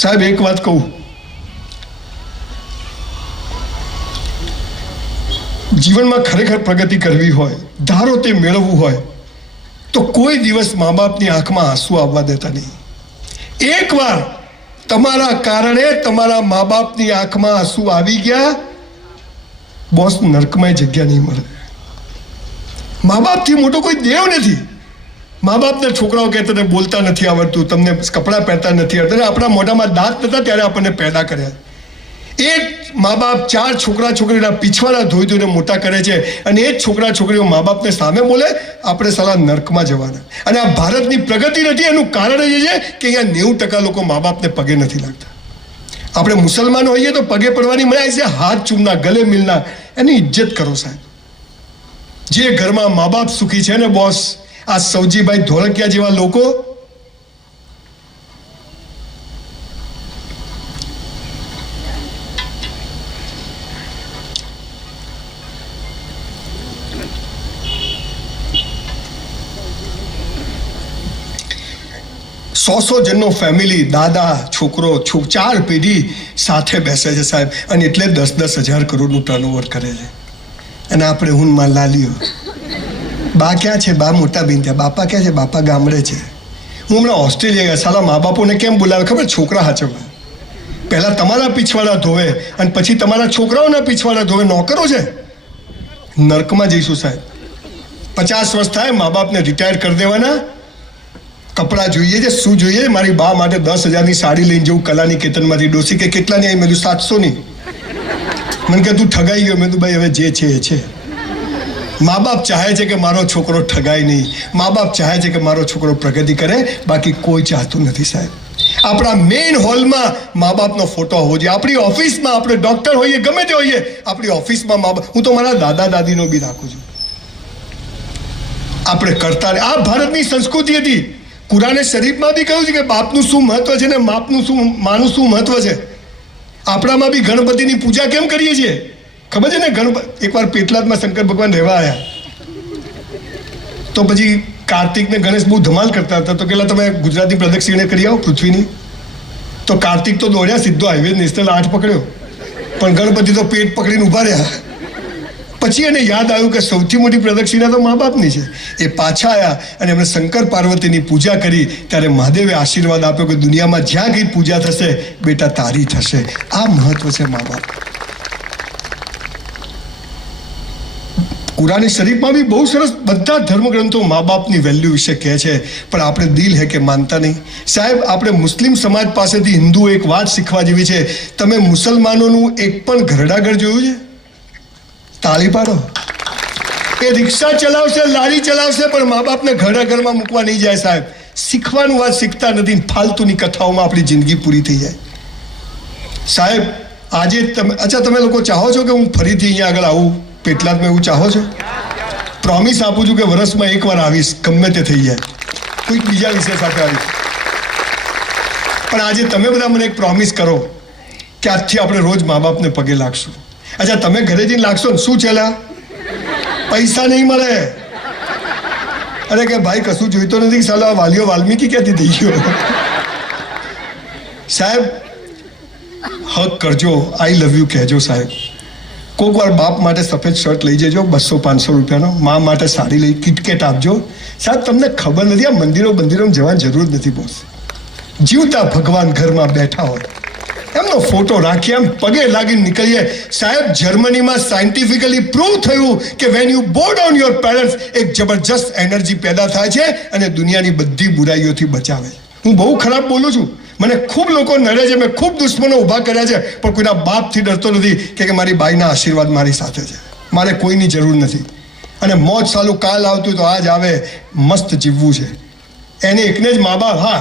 સાહેબ એક વાત કહું, જીવનમાં ખરેખર પ્રગતિ કરવી હોય, ધારો તે મેળવવું હોય તો કોઈ દિવસ મા બાપની આંખમાં આંસુ આવવા દેતા નહીં. એકવાર તમારા કારણે તમારા મા બાપની આંખમાં આંસુ આવી ગયા, બોસ નરકમાં જગ્યા નહીં મળે. મા બાપથી મોટો કોઈ દેવ નથી. મા બાપને છોકરાઓ કે તને બોલતા નથી આવડતું, તમને કપડાં પહેરતા નથી આવડતા, આપણા મોઢામાં દાંત નતા ત્યારે આપણને પેદા કર્યા. એ મા બાપ 4 છોકરા છોકરીના પીછવાડા ધોઈ ધોઈને મોટા કરે છે, અને એ જ છોકરા છોકરીઓ મા બાપને સામે બોલે, આપણે સાલા નર્કમાં જવાના. અને આ ભારતની પ્રગતિ નથી, એનું કારણ એ છે કે અહીંયા 90% લોકો મા બાપને પગે નથી લાગતા. આપણે મુસલમાનો હોઈએ તો પગે પડવાની મજા છે, હાથ ચૂમના, ગલે મિલના, એની ઇજ્જત કરો સાહેબ. જે ઘરમાં મા બાપ સુખી છે ને બોસ, આ સૌજીભાઈ ધોળકિયા જેવા લોકો સો જણનો ફેમિલી, દાદા, છોકરો, 4 પેઢી સાથે બેસે છે સાહેબ, અને એટલે 10-10 હજાર કરોડનું ટર્નઓવર કરે છે. અને આપણે હુનમાં લાલીઓ, બા ક્યાં છે? બા મોટા બેન ત્યાં. બાપા ક્યાં છે? બાપા ગામડે છે. હું હમણાં ઓસ્ટ્રેલિયા ગયા, સાલા મા બાપોને કેમ બોલાવે ખબર? છોકરા હાચવવા. પહેલાં તમારા પીછવાડા ધોવે અને પછી તમારા છોકરાઓના પીછવાડા ધોવે. નોકરો છે. નર્કમાં જઈશું સાહેબ. 50 વર્ષ થાય, મા બાપને રિટાયર કરી દેવાના. કપડાં જોઈએ છે, શું જોઈએ? મારી બા માટે 10,000ની સાડી લઈને જવું કલાની કેતનમાંથી. ડોસી કે કેટલાની આવી? મેં કીધું 700ની. મને કે તું ઠગાઈ ગયો. મેં કીધું ભાઈ હવે જે છે એ છે. મા બાપ ચાહે છે કે મારો છોકરો ઠગાય નહીં, મા બાપ ચાહે છે કે મારો છોકરો પ્રગતિ કરે, બાકી કોઈ ચાહતું નથી સાહેબ. આપણા મેઇન હોલમાં મા બાપનો ફોટો હોવો જોઈએ. આપણી ઓફિસમાં, આપણે ડોક્ટર હોઈએ, ગમે તે હોઈએ, આપણી ઓફિસમાં મા બાપ. હું તો મારા દાદા દાદીનો બી રાખું છું. આપણે કરતા આ ભારતની સંસ્કૃતિ હતી. કુરાને શરીફમાં બી કહ્યું છે કે બાપનું શું મહત્વ છે ને માનું શું મહત્વ છે. આપણામાં બી ગણપતિની પૂજા કેમ કરીએ છીએ ખબર છે ને? એકવાર પેટલાદમાં શંકર ભગવાન રહેવા આવ્યા, તો પછી કાર્તિક ને ગણેશ બહુ ધમાલ કરતા હતા. તો કેટલા તમે ગુજરાતી પ્રદક્ષિણે કરી આવો પૃથ્વીની. તો કાર્તિક તો દોડ્યા સીધો હાઈવે નેશનલ 8 પકડ્યો, પણ ગણપતિ તો પેટ પકડીને ઊભા રહ્યા. પછી એને યાદ આવ્યું કે સૌથી મોટી પ્રદક્ષિણા તો મા બાપની છે. એ પાછા આવ્યા અને એમણે શંકર પાર્વતીની પૂજા કરી. ત્યારે મહાદેવે આશીર્વાદ આપ્યો કે દુનિયામાં જ્યાં કંઈ પૂજા થશે બેટા તારી થશે. આ મહત્વ છે મા બાપ. કુરાન શરીફમાં બી બહુ સરસ બધા ધર્મગ્રંથો મા બાપની વેલ્યુ વિશે કહે છે, પણ આપણે દિલ હે કે માનતા નહીં સાહેબ. આપણે મુસ્લિમ સમાજ પાસેથી હિન્દુઓ એક વાત શીખવા જેવી છે. તમે મુસલમાનોનું એક પણ ઘરડાઘર જોયું છે? તાળી પાડો. એ રિક્ષા ચલાવશે, લારી ચલાવશે, પણ મા બાપને ઘરના ઘરમાં મૂકવા નહીં જાય સાહેબ. શીખવાનું વાત શીખતા નથી, ફાલતુની કથાઓમાં આપણી જિંદગી પૂરી થઈ જાય સાહેબ. આજે તમે લોકો ચાહો છો કે હું ફરીથી અહીંયા આગળ આવું પેટલાદમાં? એવું ચાહો છો? પ્રોમિસ આપું છું કે વર્ષમાં એકવાર આવીશ, ગમે તે થઈ જાય, કોઈક બીજા વિષય સાથે આવીશ. પણ આજે તમે બધા મને એક પ્રોમિસ કરો કે આજથી આપણે રોજ મા બાપને પગે લાગશું. અચ્છા, તમે ઘરે જઈને લાગશો ને શું ચલા? પૈસા નહીં મળે. અરે કે ભાઈ કશું જોઈતો નથી, સાલા વાલીઓ વાલ્મીકી ક્યાંથી થઈ ગયો સાહેબ. હક કરજો, આઈ લવ યુ કહેજો સાહેબ. કોઈક વાર બાપ માટે સફેદ શર્ટ લઈ જજો 200-500 રૂપિયાનો. મા માટે સાડી લઈ કિટકેટ આપજો સાહેબ. તમને ખબર નથી આ મંદિરોમાં જવાની જરૂર નથી બોસ. જીવતા ભગવાન ઘરમાં બેઠા હોય, એમનો ફોટો રાખીએ, એમ પગે લાગીને નીકળીએ સાહેબ. જર્મનીમાં સાયન્ટિફિકલી પ્રૂવ થયું કે વેન યુ બો ડાઉન યોર પેરેન્ટ્સ, એક જબરજસ્ત એનર્જી પેદા થાય છે અને દુનિયાની બધી બુરાઈઓથી બચાવે. હું બહુ ખરાબ બોલું છું, મને ખૂબ લોકો નડે છે, મેં ખૂબ દુશ્મનો ઊભા કર્યા છે, પણ કોઈના બાપથી ડરતો નથી કે મારી બાઈના આશીર્વાદ મારી સાથે છે. મારે કોઈની જરૂર નથી. અને મોજ સાલું કાલ આવતું તો આજ આવે, મસ્ત જીવવું છે. એને એકને જ મા બાપ, હા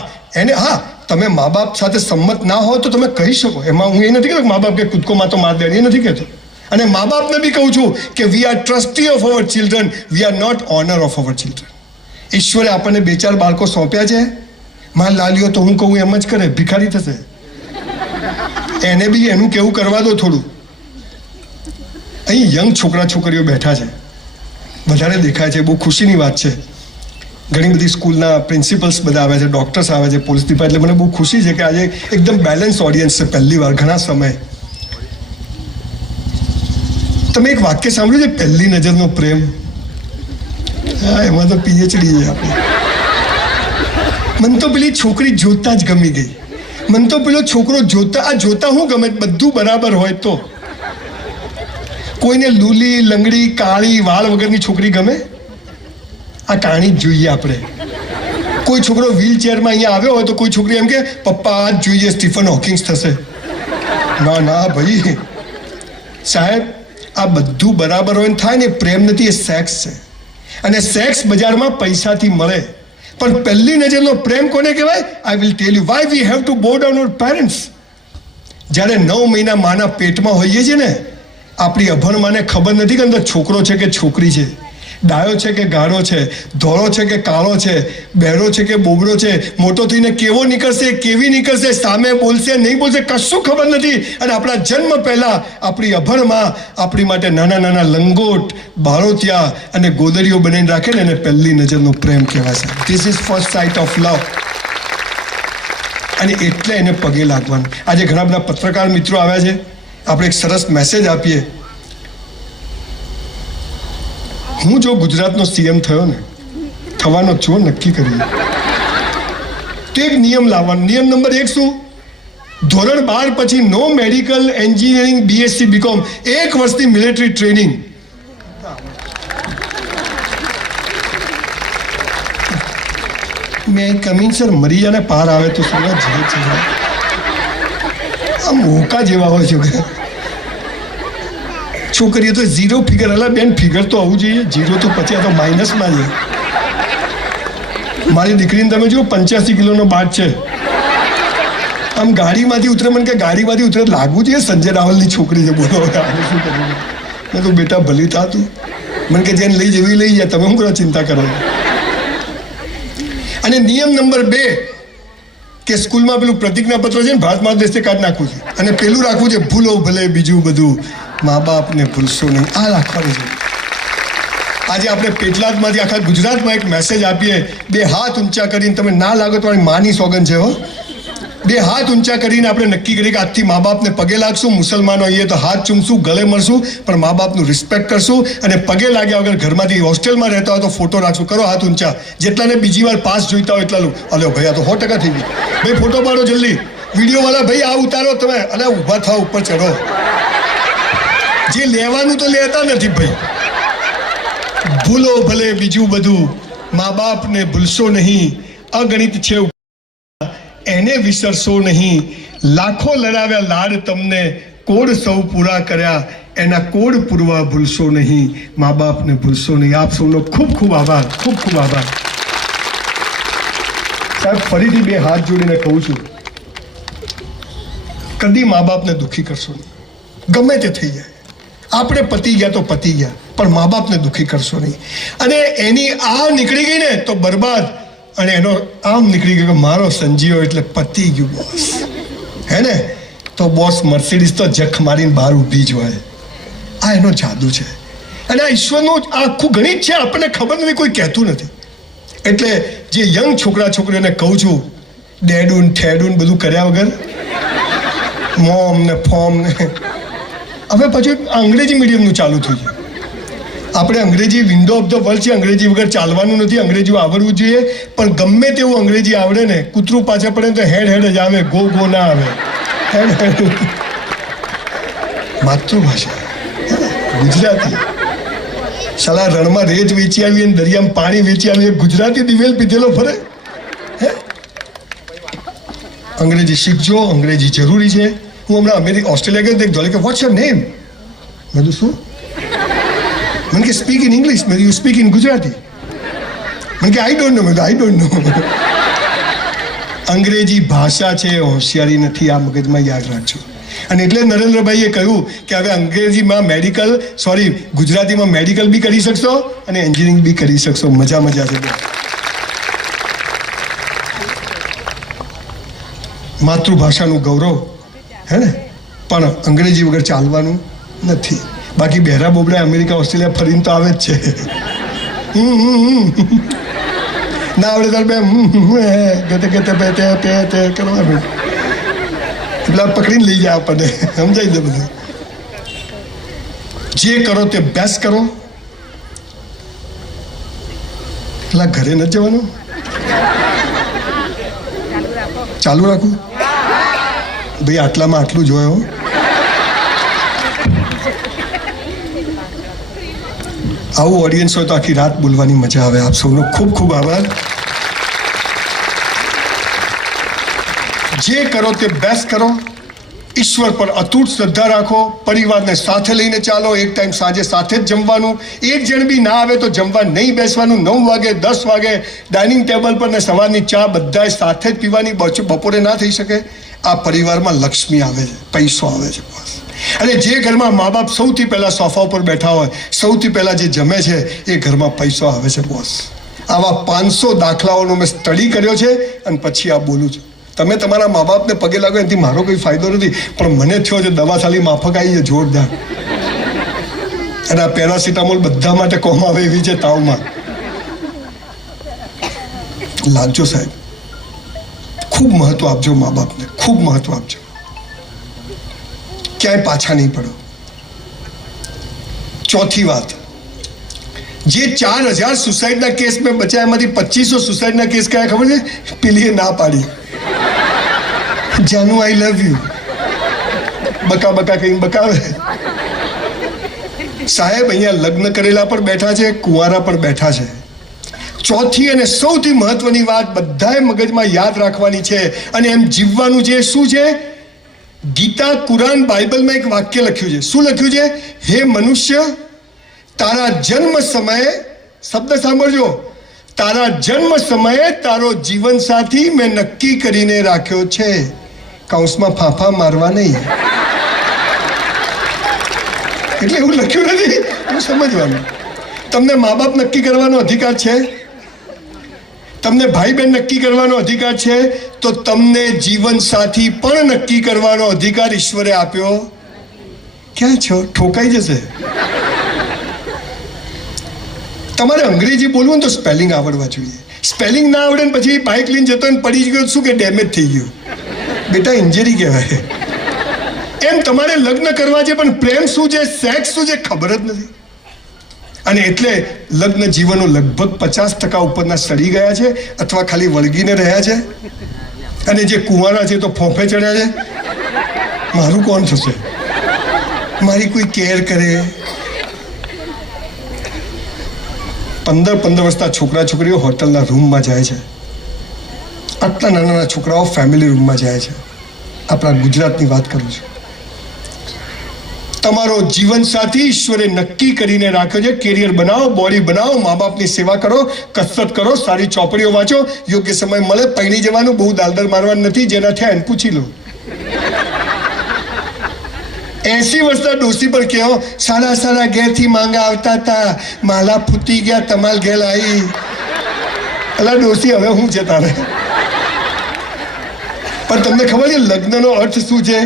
તમે મા બાપ સાથે સંમત ના હો તો તમે કહી શકો. એમાં હું એ નથી કહેતો મા બાપ કે કૂદકો માં તો માર દે, એ નથી કહેતો. અને મા બાપને બી કહું છું કે we are trustee of our children, we are not owner of our children. ઈશ્વરે આપણને 2-4 બાળકો સોંપ્યા છે. માર લાલ્યો તો હું કહું એમ જ કરે, ભિખારી થશે. એને બી એનું કેવું કરવા દો થોડું. અહીં યંગ છોકરા છોકરીઓ બેઠા છે, વધારે દેખાય છે, બહુ ખુશીની વાત છે. ઘણી બધી સ્કૂલના પ્રિન્સિપલ્સ બધા આવે છે, ડૉક્ટર્સ આવે છે, પોલીસ ડિપાર્ટમેન્ટ. એટલે મને બહુ ખુશી છે કે આજે એકદમ બેલેન્સ ઓડિયન્સ છે પહેલી વાર ઘણા સમય. તમે એક વાક્ય સાંભળ્યું છે, પહેલી નજરનો પ્રેમ? હા, એમાં તો પીએચડી છે આપણે. મને તો પેલી છોકરી જોતા જ ગમી ગઈ. મને તો પેલો છોકરો જોતા હું ગમે, બધું બરાબર હોય તો. કોઈને લૂલી, લંગડી, કાળી, વાળ વગરની છોકરી ગમે? આ કાણી જ જોઈએ આપણે. કોઈ છોકરો વ્હીલચેરમાં અહીંયા આવ્યો હોય તો કોઈ છોકરી એમ કે પપ્પા આ જ જોઈએ, સ્ટીફન હોકિંગ્સ થશે. ના ના ભાઈ સાહેબ, આ બધું બરાબર હોય ને થાય ને, પ્રેમ નથી, એ સેક્સ છે. અને સેક્સ બજારમાં પૈસાથી મળે, પણ પહેલી નજરનો પ્રેમ કોને કહેવાય? I will tell you why we have to બો ડાઉન અવર પેરેન્ટ્સ. જ્યારે 9 મહિના માના પેટમાં હોઈએ છીએ ને, આપણી અભણ માને ખબર નથી કે અંદર છોકરો છે કે છોકરી છે, ડાયો છે કે ગાળો છે, ધોળો છે કે કાળો છે, બહેરો છે કે બોબડો છે, મોટો થઈને કેવો નીકળશે, કેવી નીકળશે, સામે બોલશે નહીં બોલશે, કશું ખબર નથી. અને આપણા જન્મ પહેલા આપણી અભણમાં આપણી માટે નાના નાના લંગોટ, બાળોતિયા અને ગોદડીઓ બનાવીને રાખે ને, એને પહેલી નજરનો પ્રેમ કહેવાય છે. This is first site of લવ. અને એટલે એને પગે લાગવાનું. આજે ઘણા બધા પત્રકાર મિત્રો આવ્યા છે, આપણે એક સરસ મેસેજ આપીએ. હું જો ગુજરાતનો સીએમ થયો ને, થવાનો છો નક્કી કર્યું, તો એક નિયમ લાવવાનો. નિયમ નંબર 1 શું? ધોરણ 12 પછી નો મેડિકલ, એન્જિનિયરિંગ, બીએસસી, બીકોમ, 1 વર્ષની મિલિટરી ટ્રેનિંગ. મેં કમિંગ સર, મરીજાને પાર આવે તો શું જીવે છે? આ મોકા જેવા હોય છે. છોકરીઓ તો 0 ફિગર, અલા બેન ફિગર તો આવવું જોઈએ. 0 તો પછી આ તો માઇનસમાં છે. મારી દીકરીને તમે જુઓ, 85 કિલોનો બાટ છે. આમ ગાડીમાંથી ઉતરે, મને કે ગાડીમાંથી ઉતરે લાગવું જોઈએ સંજય રાવલની છોકરી છે. બોલો શું કરવું? મેં તો બેટા ભલી થતું. મને કે જેને લઈ જવી લઈ જાય, તમે શું કરો ચિંતા કરો. અને નિયમ નંબર 2 કે સ્કૂલમાં પેલું પ્રતિજ્ઞાપત્ર છે ને, ભારત મારા દેશને કાઢી નાખવું છે. અને પેલું રાખવું છે, ભૂલો ભલે બીજું બધું, મા બાપને ભૂલશો નહીં. આ રાખવાનું છે. આજે આપણે પેટલાદમાંથી આખા ગુજરાતમાં એક મેસેજ આપીએ, 2 હાથ ઊંચા કરીને. તમે ના લાગો તો મારી માની સોગન છે હો. 2 હાથ ઊંચા કરીને આપણે નક્કી કરીએ કે આજથી મા બાપને પગે લાગશું. મુસલમાનો આવીએ તો હાથ ચૂમશું, ગળે મળશું, પણ મા બાપનું રિસ્પેક્ટ કરશું. અને પગે લાગ્યા વગર ઘરમાંથી હોસ્ટેલમાં રહેતા હોય તો ફોટો રાખશું. કરો હાથ ઊંચા. જેટલાને બીજી વાર પાસ જોઈતા હોય એટલા. અલ્યો ભાઈ, આ તો 100% થઈ ગયું. ભાઈ ફોટો પાડો જલ્દી. વિડીયો વાળા ભાઈ આ ઉતારો તમે. અને ઊભા થાવ, ઉપર ચડો. જે લેવાનું તો લેતા નથી ભાઈ. ભૂલો ભલે બીજું બધું, મા બાપને ભૂલશો નહીં. અગણિત છે એને વિસરશો નહીં. લાખો લડાવ્યા લાડ તમને, કોડ સૌ પૂરા કર્યા, એના કોડ પૂરવા ભૂલશો નહીં. મા બાપને ભૂલશો નહીં. આપ સૌનો ખૂબ ખૂબ આભાર. ખૂબ ખૂબ આભાર સાહેબ. ફરીથી 2 હાથ જોડીને કહું છું, કદી મા બાપને દુઃખી કરશો નહીં. ગમે તે થઈ જાય, આપણે પતી ગયા તો પતી ગયા, પણ મા બાપને દુઃખી કરશો નહીં. અને એની આ નીકળી ગઈ ને તો બરબાદ. અને એનો આમ નીકળી ગયો કે મારો સંજીવ એટલે પતી ગયું બોસ. હે ને? તો બોસ મર્સિડીઝ તો જખ મારીને બહાર ઊભી જ હોય. આ એનો જાદુ છે. અને આ ઈશ્વરનું આખું ગણિત છે, આપણને ખબર નથી, કોઈ કહેતું નથી. એટલે જે યંગ છોકરા છોકરીઓને કહું છું, ડેડુન ઠેડુન બધું કર્યા વગર, મોમ ને ફોર્મ ને. હવે પછી અંગ્રેજી મીડિયમનું ચાલુ થયું છે. આપણે અંગ્રેજી વિન્ડો ઓફ ધ વર્લ્ડ છે. અંગ્રેજી વગર ચાલવાનું નથી. અંગ્રેજી આવડવું જોઈએ. પણ ગમે તેવું અંગ્રેજી આવડે ને, કૂતરું પાછળ પડે તો હેડ હેડ જ આવે, ગો ગો ના આવે. હેડ હેડ. માતૃભાષા ગુજરાતી. સાલા રણમાં રેત વેચી આવી અને દરિયામાં પાણી વેચી આવી, ગુજરાતી દિવેલ પીધેલો ફરે. હે? અંગ્રેજી શીખજો. અંગ્રેજી જરૂરી છે. હું હમણાં ઓસ્ટ્રેલિયા ગયો, ધોલે કે વોટ્સ યોર નેમ? મેં કીધું શું? મને કે સ્પીક ઇન ઇંગ્લિશ. મેં યુ સ્પીક ઇન ગુજરાતી. મને કે આઈ ડોન્ટ નો. મેં આઈ ડોન્ટ નો. અંગ્રેજી ભાષા છે, હોશિયારી નથી. આ મગજમાં યાદ રાખજો. અને એટલે નરેન્દ્રભાઈએ કહ્યું કે હવે અંગ્રેજીમાં ગુજરાતીમાં મેડિકલ બી કરી શકશો અને એન્જિનિયરિંગ બી કરી શકશો. મજા છે. માતૃભાષાનું ગૌરવ, હે ને? પણ અંગ્રેજી વગર ચાલવાનું નથી. બાકી બહેરા બોબડા અમેરિકા ઓસ્ટ્રેલિયા ફરીને તો આવે જ છે. ના આવડે તાર બે ગતે ગતે બે તે કરવાનું, એટલે પકડીને લઈ જાય આપણને. સમજાય છે બધું. જે કરો તે બેસ્ટ કરો. પેલા ઘરે નથી જવાનું, ચાલુ રાખું ભાઈ, આટલામાં આટલું જોયો. આવું ઓડિયન્સ હોય તો આખી રાત બોલવાની મજા આવે. આપ સૌનો ખૂબ ખૂબ આભાર. જે કરો તે બેસ્ટ કરો. ઈશ્વર પર અતૂટ શ્રદ્ધા રાખો. પરિવારને સાથે લઈને ચાલો. એક ટાઈમ સાંજે સાથે જ જમવાનું. એક જણ બી ના આવે તો જમવા નહીં બેસવાનું. 9 વાગે 10 વાગે ડાઇનિંગ ટેબલ પર ને સવારની ચા બધાએ સાથે જ પીવાની. બપોરે ના થઈ શકે. આ પરિવારમાં લક્ષ્મી આવે છે, પૈસો આવે છે. અને જે ઘરમાં મા બાપ સૌથી પહેલા સોફા ઉપર બેઠા હોય, સૌથી પહેલા જે જમે છે એ ઘરમાં પૈસો આવે છે બોસ. આવા 500 દાખલાઓનો મેં સ્ટડી કર્યો છે અને પછી આ બોલું છું. તમે તમારા મા બાપને પગે લાગો એનાથી મારો કોઈ ફાયદો નથી, પણ મને થયો છે દવા ખાલી માફક આવી છે જોરદાર. અને આ પેરાસિટામોલ બધા માટે કોમ આવે એવી છે તાવમાં. લાગજો સાહેબ, ખૂબ મહત્વ આપજો મા બાપને, ખૂબ મહત્વ આપજો. ક્યાંય પાછા નહીં પડો. ચોથી વાત, જે 4000 સુસાઇડના કેસ મેં બચ્યા એમાંથી 2500 સુસાઇડના કેસ કયા ખબર છે? પેલીએ ના પાડી, જાનુ આઈ લવ યુ બકા બકા કહીને બકાવે. સાહેબ અહીંયા લગ્ન કરેલા પણ બેઠા છે, કુંવારા પણ બેઠા છે. ચોથી અને સૌથી મહત્વની વાત બધાએ મગજમાં યાદ રાખવાની છે અને એમ જીવવાનું છે. શું છે? ગીતા, કુરાન, બાઇબલમાં એક વાક્ય લખ્યું છે. શું લખ્યું છે? હે મનુષ્ય, તારા જન્મ સમયે, શબ્દ સાંભળજો, તારા જન્મ સમયે તારો જીવન સાથી મેં નક્કી કરીને રાખ્યો છે. કૌંસમાં ફાંફા મારવા નહીં. એટલે એવું લખ્યું નથી, એવું સમજવાનું. તમને મા બાપ નક્કી કરવાનો અધિકાર છે, તમને ભાઈ બહેન નક્કી કરવાનો અધિકાર છે, તો તમને જીવન સાથી પણ નક્કી કરવાનો અધિકાર ઈશ્વરે આપ્યો. ક્યાં છો? ઠોકાઈ જશે. તમારે અંગ્રેજી બોલવું તો સ્પેલિંગ આવડવા જોઈએ. સ્પેલિંગ ના આવડે ને પછી બાઇક લઈને જતો ને પડી ગયો, શું કે ડેમેજ થઈ ગયું? બેટા ઇન્જરી કહેવાય. એમ તમારે લગ્ન કરવા છે પણ પ્રેમ શું છે, સેક્સ શું છે ખબર જ નથી. અને એટલે લગ્ન જીવનો લગભગ 50% ઉપરના સડી ગયા છે અથવા ખાલી વળગીને રહ્યા છે. અને જે કુંવારા છે તો ફોફે ચડ્યા છે. મારું કોણ થશે? મારી કોઈ કેર કરે? 15 વર્ષના છોકરા છોકરીઓ હોટલના રૂમમાં જાય છે. આટલા નાના છોકરાઓ ફેમિલી રૂમમાં જાય છે. આપણા ગુજરાતની વાત કરું છું. તમારો જીવન સાથી ઈશ્વરે નક્કી કરીને રાખ્યો છે. કેરિયર બનાવો, બોડી બનાવો, મા બાપની સેવા કરો, કસરત કરો, સારી ચોપડીઓ વાંચો, યોગ્ય સમય મળે પૈણી જવાનું. બહુ દાલદર મારવાનું નથી. જેના થયા એને પૂછી લો. 80 વર્ષના ડોસી પર કહો, સારા ઘેરથી માંગા આવતા હતા, માલા ફૂટી ગયા, તમાલ ઘેર આવી. અલા ડોસી, હવે શું છે તારે? પણ તમને ખબર છે લગ્નનો અર્થ શું છે?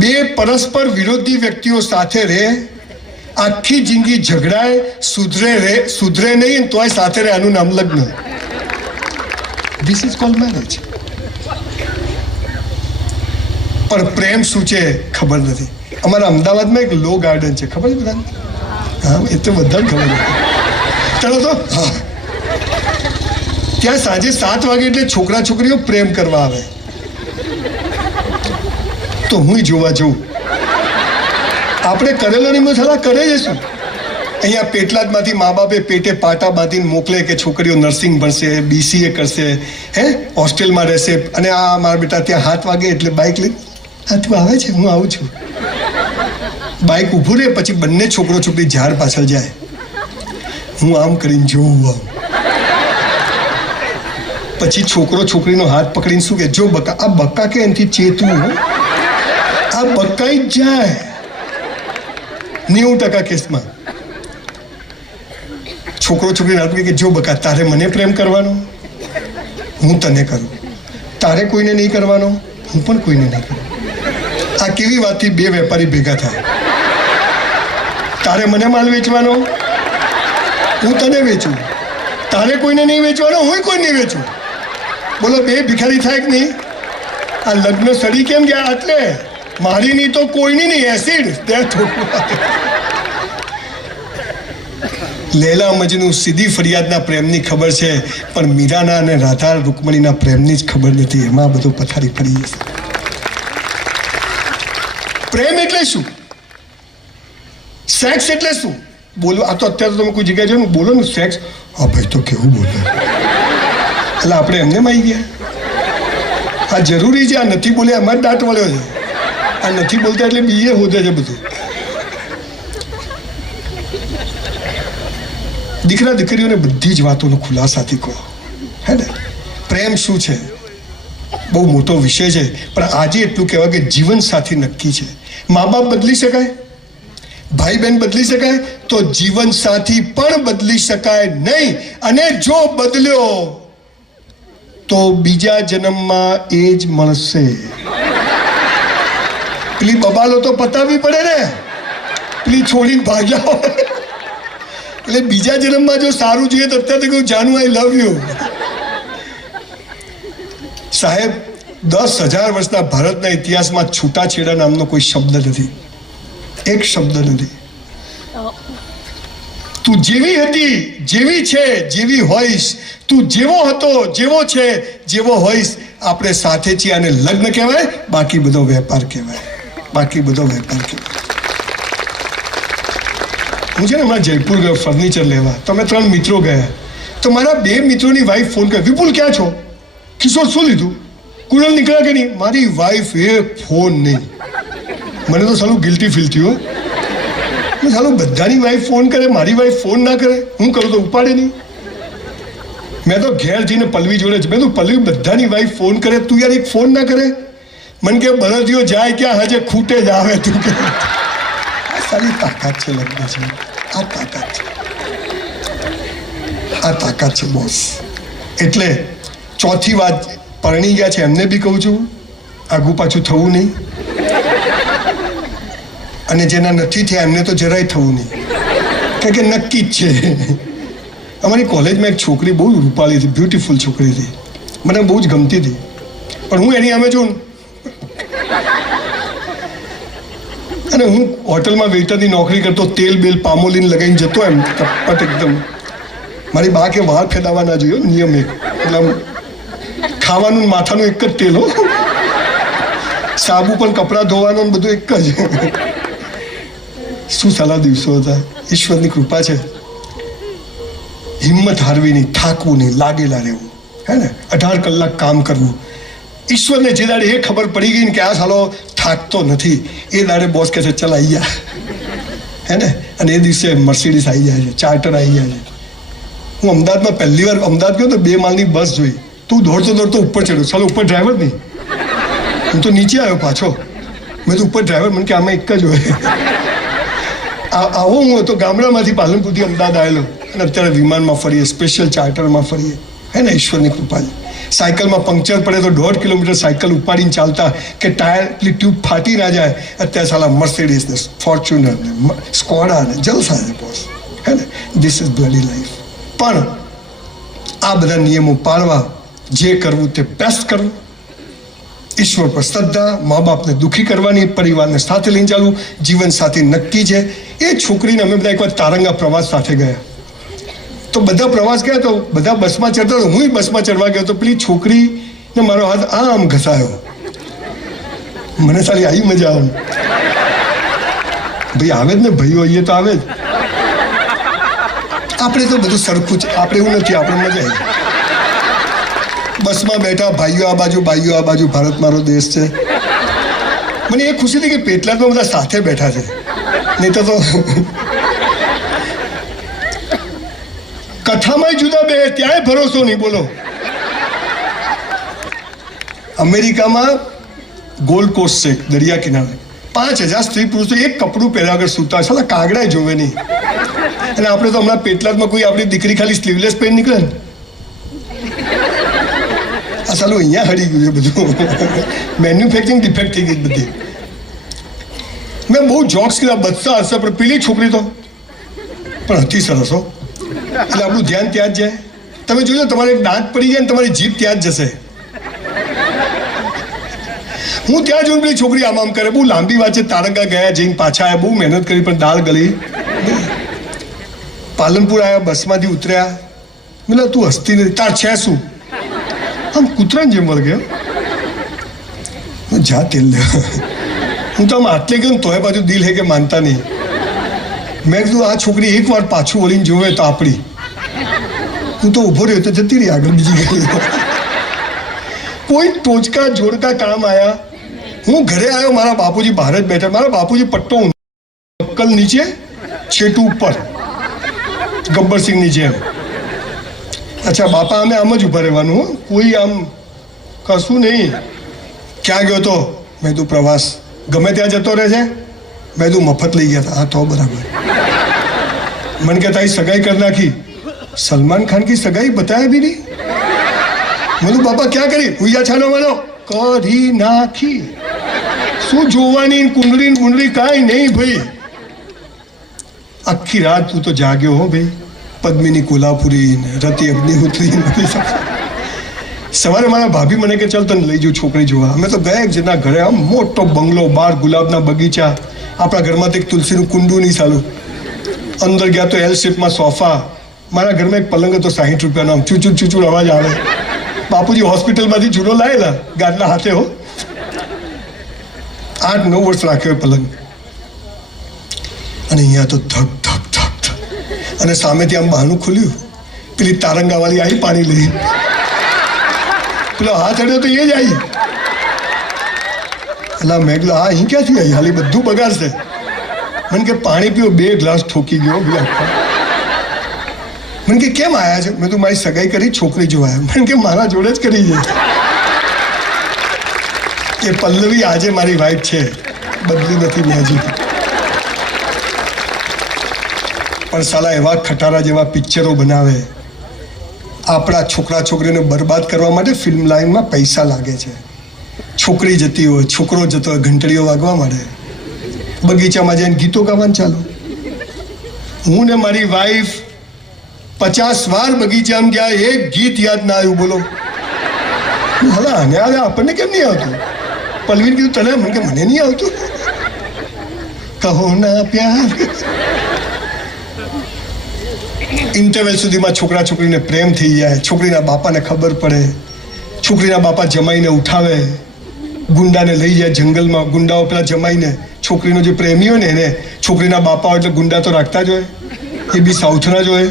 બે પરસ્પર વિરોધી વ્યક્તિઓ સાથે રહે, આખી જિંદગી ઝઘડાય, સુધરે નહીં તોય સાથે રહે, આનું નામ લગ્ન. This is called marriage. પણ પ્રેમ શું છે ખબર નથી. અમારા અમદાવાદમાં એક લો ગાર્ડન છે, ખબર છે બધાને? હા, એ તો બધાને ખબર છે. ચાલો તો હા, ત્યાં સાંજે 7 વાગે એટલે છોકરા છોકરીઓ પ્રેમ કરવા આવે. તો હું જોવા જઉં. આપણે કરેલો નહીં સલાહ કરે જ શું? અહીંયા પેટલાદમાંથી મા બાપે પેટે પાટા બાંધીને મોકલે કે છોકરીઓ નર્સિંગ ભણશે, BCA કરશે, હોસ્ટેલમાં રહેશે. અને આ મારા બેટા ત્યાં 7 વાગે એટલે બાઇક લઈ, હા તું આવે છે, હું આવું છું. બાઇક ઊભું રહે, પછી બંને છોકરો છોકરી ઝાડ પાછળ જાય. હું આમ કરીને જોઉં આમ. પછી છોકરો છોકરીનો હાથ પકડીને શું કે, જો બકા, આ બકા કે એનાથી ચેતવું, આ બકાઈ જ જાય 90% કેસમાં. છોકરો છોકરીને હાથ કે જો બકા, તારે મને પ્રેમ કરવાનો, હું તને કરું. તારે કોઈને નહીં કરવાનો, હું પણ કોઈને નહીં કરું. આ કેવી વાતથી બે વેપારી ભેગા થાય? તારે મને માલ વેચવાનો, હું તને વેચું. તારે કોઈને નહીં વેચવાનો, હું કોઈ નહીં વેચું. બોલો બે ભિખારી થાય કે નહીં? આ લગ્ન સડી કેમ ગયા? એટલે મારી નહીં તો કોઈની નહીં, એસિડ લેલા મજનુ સીધી ફરિયાદના પ્રેમની ખબર છે, પણ મીરાના અને રાધા રૂકમણીના પ્રેમની જ ખબર નથી. એમાં બધું પથારી ફરી જશે. પ્રેમ એટલે શું? સેક્સ એટલે શું? બોલો. આ તો અત્યારે તમે કોઈ જગ્યાએ જાઓ ને બોલો ને સેક્સ, હા ભાઈ તો કેવું બોલે, એટલે આપણે એમને આવી ગયા. આ જરૂરી છે, આ નથી બોલે એમાં જ દાંત વળ્યો છે. આ નથી બોલતા એટલે બીએ હોદે છે બધું. દીકરા દીકરીઓને બધી જ વાતોનો ખુલાસાથી કહો, હે ને. પ્રેમ શું છે બહુ મોટો વિષય છે, પણ આજે એટલું કહેવાય કે જીવન સાથી નક્કી છે. મા બાપ બદલી શકાય, ભાઈ બહેન બદલી શકાય, તો જીવન સાથી પણ બદલી શકાય નહીં. અને જો બદલ્યો તો બીજા જન્મમાં એ જ મળશે. પેલી બબાલો તો પતાવવી પડે ને, પેલી છોડીને ભાગ્યા હોય. એટલે બીજા જન્મમાં જો સારું જોઈએ તો અત્યારે કહું જાનુ આઈ લવ યુ. સાહેબ 10,000 વર્ષના ભારતના ઇતિહાસમાં છૂટાછેડા નામનો કોઈ શબ્દ નથી, એક શબ્દ નથી. તું જેવી હતી, જેવી છે, જેવી હોઈશ, તું જેવો હતો, જેવો છે, જેવો હોઈશ, આપણે સાથે છીએ. અને લગ્ન કહેવાય, બાકી બધો વેપાર કહેવાય, બાકી બધો વેપાર કહેવાય. હું છે ને હમણાં જયપુર ગયો ફર્નિચર લેવા, તો અમે 3 મિત્રો ગયા. તો મારા 2 મિત્રોની વાઈફ ફોન કરે, વિપુલ ક્યાં છો? કિશોર શું લીધું? કુણલ નીકળ્યા કે નહીં? મારી વાઈફ એક ફોન નહીં. મને તો સાલું ગિલ્ટી ફીલ થયું. સાલું બધાની વાઈફ ફોન કરે, મારી વાઈફ ફોન ના કરે. હું કરું તો ઉપાડે નહીં. મેં તો ઘેર જઈને પલ્લવી જોડે જ મેં તો પલ્લવી બધાની વાઈફ ફોન કરે, તું યાર એક ફોન ના કરે? મને કે બળદિયો જાય ક્યાં હજે ખૂટે જ આવે. તું કે આ સારી તાકાત છે લગ્ન છે, આ તાકાત છે, આ તાકાત છે બોસ. એટલે ચોથી વાત, પરણી ગયા છે એમને બી કહું છું, આગું પાછું થવું નહીં. અને જેના નથી થયા એમને તો જરાય થવું નહીં, કારણ કે નક્કી જ છે. અમારી કોલેજમાં એક છોકરી બહુ રૂપાળી હતી, બ્યુટીફુલ છોકરી હતી, મને બહુ જ ગમતી હતી. પણ હું એની સામે જોઉં અને હું હોટલમાં વેઇટરની નોકરી કરતો, તેલ બેલ પામોલીન લગાવીને જતો એમ કપટ એકદમ. મારી બા કે વાળ ફેદાવા ના જોઈએ, નિયમ એક. એટલે ખાવાનું માથાનું એક જ તેલ હો, સાબુ પણ કપડાં ધોવાનું બધું એક જ. શું સાલા દિવસો હતા. ઈશ્વરની કૃપા છે. હિંમત હારવી નહીં, થાકવું નહીં, લાગેલા રહેવું, હે ને. 18 કલાક કામ કરવું. ઈશ્વરને જે દાડે એ ખબર પડી ગઈ ને કે આ સાલો થાકતો નથી, એ દાડે બોસ કહે છે ચાલ આવી જા, હે ને. અને એ દિવસે મર્સિડીઝ આવી જાય છે, ચાર્ટર આવી જાય છે. હું અમદાવાદમાં પહેલી વાર અમદાવાદ ગયો તો 2 માળની બસ જોઈ. તું દોડતો દોડતો ઉપર ચડ્યો, ચાલો ઉપર ડ્રાઈવર નહીં. હું તો નીચે આવ્યો પાછો. મેં તો ઉપર ડ્રાઈવર, મને કે આમાં એક જ હોય. આવો હું હતો ગામડામાંથી પાલનપુરથી અમદાવાદ આવેલો, અને અત્યારે વિમાનમાં ફરીએ, સ્પેશિયલ ચાર્ટરમાં ફરીએ, હે ને. ઈશ્વરની કૃપા છે. સાયકલમાં પંક્ચર પડે તો 1.5 કિલોમીટર સાયકલ ઉપાડીને ચાલતા કે ટાયર પેલી ટ્યુબ ફાટી ના જાય. અત્યારે સાલા મર્સિડીઝ ને ફોર્ચ્યુનર ને સ્કોડા ને જલસા છે બોસ, હે ને. This is bloody life. પણ આ બધા નિયમો પાળવા, જે કરવું તે બેસ્ટ કરવું, ઈશ્વર પર શ્રદ્ધા, મા બાપને દુઃખી કરવાની, પરિવારને સાથે લઈને ચાલવું, જીવન સાથી નક્કી છે. એ છોકરીને અમે બધા એકવાર તારંગા પ્રવાસ સાથે ગયા. તો બધા પ્રવાસ ગયા તો બધા બસમાં ચડતા, હું બસમાં ચડવા ગયો તો પેલી છોકરીને મારો હાથ આમ ઘસાયો. મને સારી આવી મજા આવે. ભાઈ આવે જ ને, ભાઈઓ આવીએ તો આવે જ. આપણે તો બધું સરખું છે, આપણે એવું નથી, આપણે મજા આવી. બસમાં બેઠા, ભાઈઓ આ બાજુ, ભાઈઓ આ બાજુ, ભારત મારો દેશ છે. મને એ ખુશી હતી કે પેટલાદમાં બધા સાથે બેઠા છે, નહીં તો કથામાં જુદા બે, ત્યાંય ભરોસો નહીં. બોલો. અમેરિકામાં ગોલ્ડ કોસ્ટ છે, દરિયા કિનારે, 5,000 સ્ત્રી પુરુષો એક કપડું પહેર્યા વગર સૂતા. સાલા કાગડાય જોવે નહીં. અને આપણે તો હમણાં પેટલાદમાં કોઈ આપણી દીકરી ખાલી સ્લીવલેસ પહેરી નીકળે ને, આ સાલું અહીંયા હળી ગયું છે બધું. મેન્યુફેક્ચરિંગ ડિફેક્ટ થઈ ગઈ બધી. મેં બહુ જોક્સ કર્યા, બધા હશે, પણ પેલી છોકરી તો પણ હતી સરસ હો. એટલે આપણું ધ્યાન ત્યાં જ જાય. તમે જોજો તમારે એક દાંત પડી જાય ને તમારી જીભ ત્યાં જ જશે. હું ત્યાં જોઈને પેલી છોકરી આમ આમ કરે, બહુ લાંબી વાત છે. તારંગા ગયા, જઈને પાછા આવ્યા, બહુ મહેનત કરી પણ દાળ ગળી. પાલનપુર આવ્યા, બસમાંથી ઉતર્યા, મેલા તું હસતી નથી, તાર છે શું? આમ કૂતરાને જેમ વળગે. જા તેલ લે. હું તો આમ આટલે ગયો ને તોય પાછું દિલ હે કે માનતા નહીં. મેં કીધું આ છોકરી એક વાર પાછું વળીને જોવે તો આપણી. હું તો ઊભો રહ્યો તો જતી રહી આગળ બીજી ગઈ. કોઈ ટોચકા જોડકા કામ આયા. હું ઘરે આવ્યો, મારા બાપુજી બહાર જ બેઠા. મારા બાપુજી પટ્ટો અક્કલ નીચે, છેટું ઉપર, ગબ્બરસિંહની જેમ. અચ્છા બાપા, અમે આમ જ ઊભા રહેવાનું, કોઈ આમ કશું નહીં. ક્યાં ગયો તો? મેં તું પ્રવાસ. ગમે ત્યાં જતો રહે છે? મેં તું મફત લઈ ગયા હતા. હા તો બરાબર. મને કે તારી સગાઈ કરી નાખી. સલમાન ખાન કી સગાઈ બતાયા બી નહીં. મેં બાપા ક્યાં કરી? હુઈયા છાનો માનો કરી નાખી. શું જોવાની કુંડળી કુંડળી કાંઈ નહીં ભાઈ. આખી રાત તું તો જાગ્યો હો ભાઈ. પદ્મિની કોલ્હાપુરી ને રતિ અગ્નિહોત્રી. સવારે મારા ભાભી મને કે ચાલ તને લઈ જાઉં છોકરી જોવા. અમે તો ગયા એક જણના ઘરે, આમ મોટો બંગલો, બહાર ગુલાબના બગીચા. આપણા ઘરમાં તો એક તુલસીનું કુંડું નહીં ચાલું. અંદર ગયા તો એલ શેપમાં સોફા. મારા ઘરમાં એક પલંગ હતો 60 રૂપિયાનો, આમ ચૂચુડ ચૂચુડ અવાજ આવે. બાપુજી હોસ્પિટલમાંથી ઝૂલો લાવેલા ગાદલા હાથે હો. 8-9 વર્ષ રાખ્યો પલંગ. અને અહીંયા તો ધક ધક ધક ધક. અને સામેથી આમ બહાનું ખુલ્યું, પેલી તારંગાવાળી આવી પાણી લઈ. પેલો હાથ અડ્યો તો એ જ આવી. એટલે મેં કીધું હા અહીં ક્યાંથી આવી? હાલી બધું બગાડશે. મને કે પાણી પીવો. 2 ગ્લાસ ઠોકી ગયો. મને કે કેમ આવ્યા છે? મેં તું મારી સગાઈ કરી, છોકરી જોવાયા. મને કે મારા જોડે જ કરી છે. એ પલ્લવી આજે મારી વાઈફ છે, બદલી નથી મેં હજી. પણ સાલા એવા ખટારા જેવા પિક્ચરો બનાવે. આપણા છોકરા છોકરીને બરબાદ કરવા માટે ફિલ્મ લાઈનમાં પૈસા લાગે છે. છોકરી જતી હોય, છોકરો જતો હોય, ઘંટડીઓ વાગવા માંડે, બગીચામાં જઈને ગીતો ગાવાનું ચાલુ. હું ને મારી વાઈફ 50 વાર બગીચામાં ગયા, એક ગીત યાદ ના આવ્યું. બોલો હવે આને આપણને કેમ નહીં આવતું? પલ્લવીને કીધું તને? મને કે મને નહીં આવતું. કહો ના પ્યાર. ઇન્ટરવેલ સુધીમાં છોકરા છોકરીને પ્રેમ થઈ જાય. છોકરીના બાપાને ખબર પડે. છોકરીના બાપા જમાઈને ઉઠાવે, ગુંડાને લઈ જાય જંગલમાં. ગુંડાઓ પેલા જમાઈને, છોકરીનો જે પ્રેમી હોય ને એને, છોકરીના બાપા એટલે ગુંડા તો રાખતા જ હોય, એ બી સાઉથના જ હોય.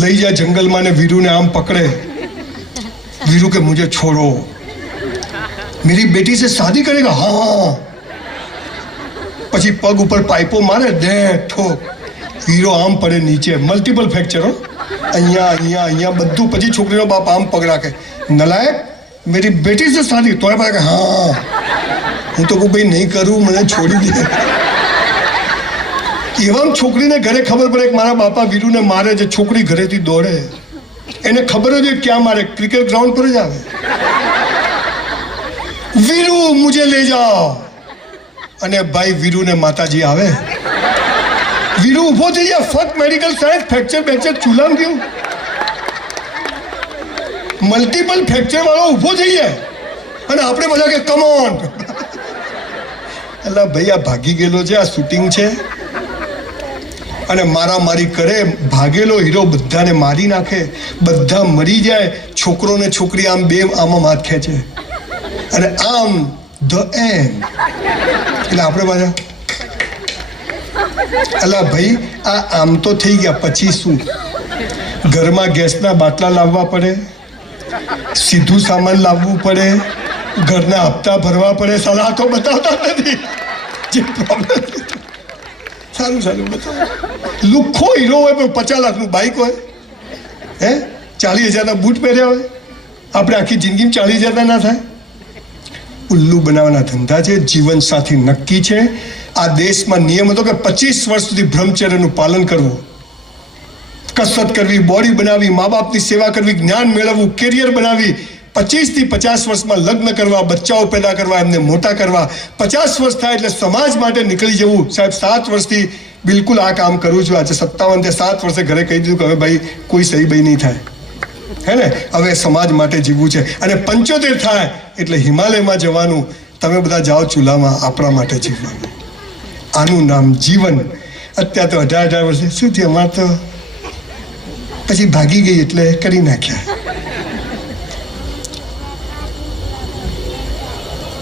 લઈ જાય જંગલમાં ને વીરુને આમ પકડે. વીરુ કે મુझे छोड़ो, मेरी बेटी से शादी करेगा? हाँ. પછી પગ ઉપર પાઇપો મારે, દે ઠોક. હીરો આમ પડે નીચે. મલ્ટિપલ ફ્રેક્ચરો, અહીંયા અહીંયા અહીંયા બધું. પછી છોકરીનો બાપ આમ પગ રાખે, નલાયક મેરી બેટી સે શાદી. તોય પાડે કે હા. હું તો કોઈ ભાઈ નહીં કરું, મને છોડી દે. એવા છોકરીને ઘરે ખબર પડે કે મારા બાપા વીરુને મારે છે. છોકરી ઘરેથી દોડે. એને ખબર જ ક્યાં મારે, ક્રિકેટ ગ્રાઉન્ડ પર જ આવે. વીરુ મુझे ले जाओ. અને ભાઈ વીરુને માતાજી આવે. વીરુ ઉભો થઈ જાય. ફક્ત મેડિકલ સાયન્સ, ફ્રેક્ચર બેક્ચર ચૂલામ ગયું. મલ્ટિપલ ફ્રેક્ચર વાળો ઉભો થઈ જાય. અને આપણે બધા કે કમ ઓન. એટલે ભાઈ આ ભાગી ગયેલો છે, આ શૂટિંગ છે. અને મારામારી કરે. ભાગેલો હીરો બધાને મારી નાખે, બધા મરી જાય. છોકરો ને છોકરી આમ બે આમાં હાથ ખેંચે અને આમ ધ એન્ડ. એટલે આપણે પાછા અલા ભાઈ આ આમ તો થઈ ગયા. પછી શું? ઘરમાં ગેસના બાટલા લાવવા પડે, સીધું સામાન લાવવું પડે, ઘરના હપ્તા ભરવા પડે. સાલા તો બતાવતા નથી જે પ્રોબ્લેમ. સારું સારું બતાવો. લુખ્ખો હીરો હોય પણ 50 લાખનું બાઇક હોય, હે 40,000ના બૂટ પહેર્યા હોય. આપણે આખી જિંદગીમાં 40,000ના ના થાય. ઉલ્લુ બનાવવાના ધંધા છે. જીવન સાથી નક્કી છે. આ દેશમાં નિયમ હતો કે 25 વર્ષ સુધી બ્રહ્મચર્યનું પાલન કરવું, કસરત કરવી, બોડી બનાવી, મા બાપની સેવા કરવી, જ્ઞાન મેળવવું, કેરિયર બનાવી, 25 થી 50 વર્ષમાં લગ્ન કરવા, બચ્ચાઓ પેદા કરવા, એમને મોટા કરવા. 50 વર્ષ થાય એટલે સમાજ માટે નીકળી જવું. સાહેબ 7 વર્ષથી બિલકુલ આ કામ કરું છું. આજે 57 તે 7 વર્ષે ઘરે કહી દીધું કે હવે ભાઈ કોઈ સહી ભાઈ નહીં થાય, હે ને, હવે સમાજ માટે જીવવું છે. અને 75 થાય એટલે હિમાલયમાં જવાનું, તમે બધા જાઓ ચૂલામાં, આપણા માટે જીવવાનું. આનું નામ જીવન. અત્યારે તો 18 વર્ષે શું થયું, અમારે તો પછી ભાગી ગઈ એટલે કરી નાખ્યા.